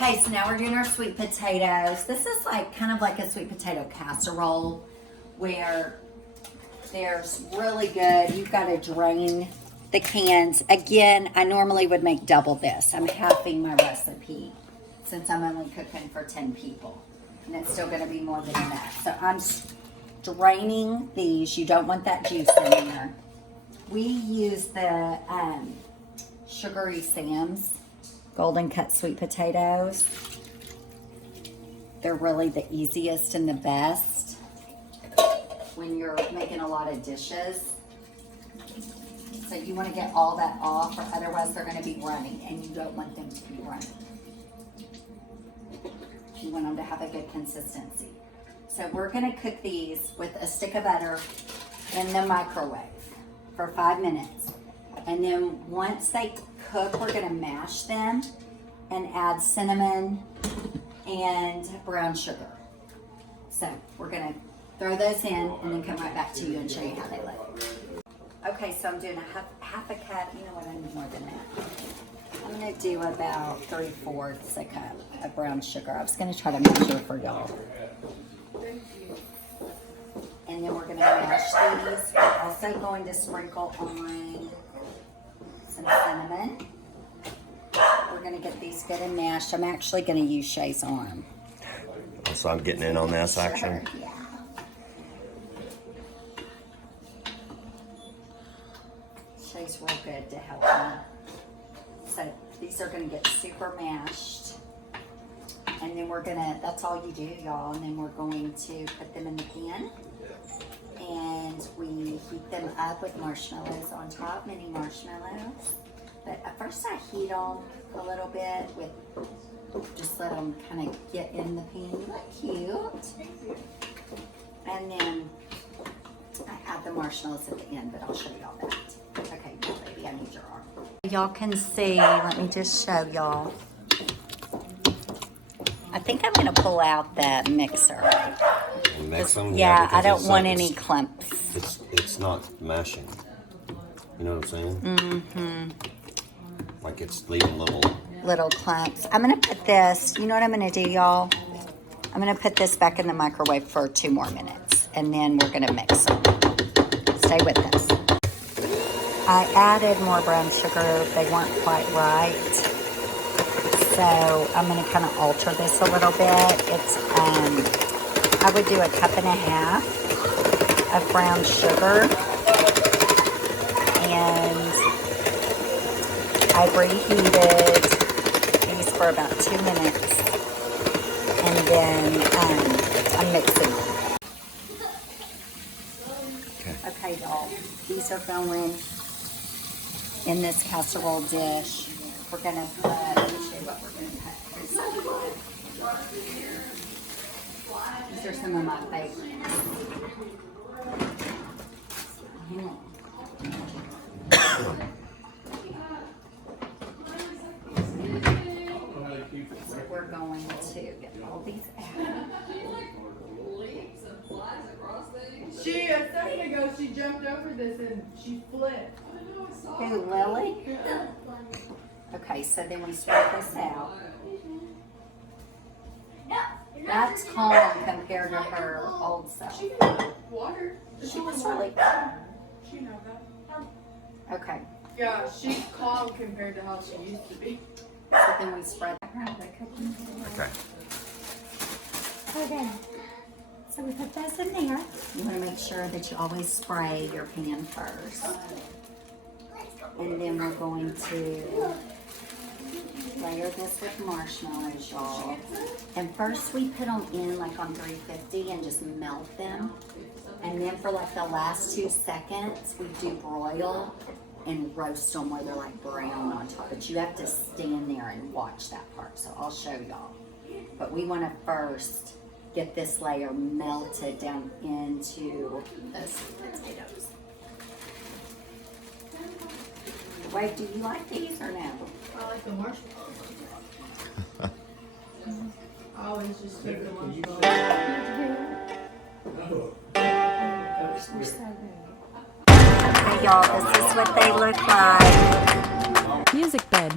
Okay, so now we're doing our sweet potatoes. This is like kind of like a sweet potato casserole where there's really good. You've got to drain the cans. Again, I normally would make double this. I'm halving my recipe since I'm only cooking for 10 people. And it's still going to be more than enough. So I'm draining these. You don't want that juice in there. We use the Sugary Sam's Golden Cut sweet potatoes. They're really the easiest and the best when you're making a lot of dishes. So you want to get all that off, or otherwise they're going to be runny, and you don't want them to be runny. You want them to have a good consistency. So we're going to cook these with a stick of butter in the microwave for 5 minutes. And then once they cook, we're going to mash them and add cinnamon and brown sugar. So we're going to throw those in and then come right back to you and show you how they look. Okay, so I'm doing a half a cup. You know what, I need more than that. I'm going to do about 3/4 a cup of brown sugar. I was going to try to measure for y'all. And then we're going to mash these. We're also going to sprinkle on some cinnamon. We're going to get these good and mashed. I'm actually going to use Shay's arm. So I'm getting in on this action? Yeah. Shay's real good to help me. So these are going to get super mashed. And then we're going to, that's all you do, y'all. And then we're going to put them in the pan. And we heat them up with marshmallows on top, mini marshmallows. But at first I heat them a little bit with, just let them kind of get in the pan. You look cute. And then I add the marshmallows at the end, but I'll show y'all that. Okay, baby, I need your arm. Y'all can see, let me just show y'all. I think I'm gonna pull out the mixer. Mix them? Yeah, I don't want any clumps. It's not mashing. You know what I'm saying? Mm-hmm. Like it's leaving little clumps. I'm gonna put this, you know what I'm gonna do, y'all? I'm gonna put this back in the microwave for 2 more minutes, and then we're gonna mix them. Stay with us. I added more brown sugar. They weren't quite right. So I'm gonna kind of alter this a little bit. It's, I would do 1.5 cups of brown sugar. And I reheated these for about 2 minutes. And then I'm mixing them. Okay, y'all. These are going in this casserole dish. We're gonna put, let me show you what we're gonna put. These are some of my favorites. So we're going to get all these out. A second ago, she jumped over this and she flipped. Who, Lily? Okay, so then we spread this out. That's calm compared to her old self. She can water. She was really She know that. okay. Yeah, she's calm compared to how she used to be. So then we spread that around. Okay. Okay. So we put those in there. You want to make sure that you always spray your pan first. And then we're going to layer this with marshmallows, y'all. And first we put them in like on 350 and just melt them. And then for like the last 2 seconds, we do broil and roast them where they're like brown on top. But you have to stand there and watch that part. So I'll show y'all. But we want to first get this layer melted down into those potatoes. Wait, do you like these or no? I like the marshmallows. I always just take the marshmallows. They're so good. Okay, y'all, this is what they look like. Music bed.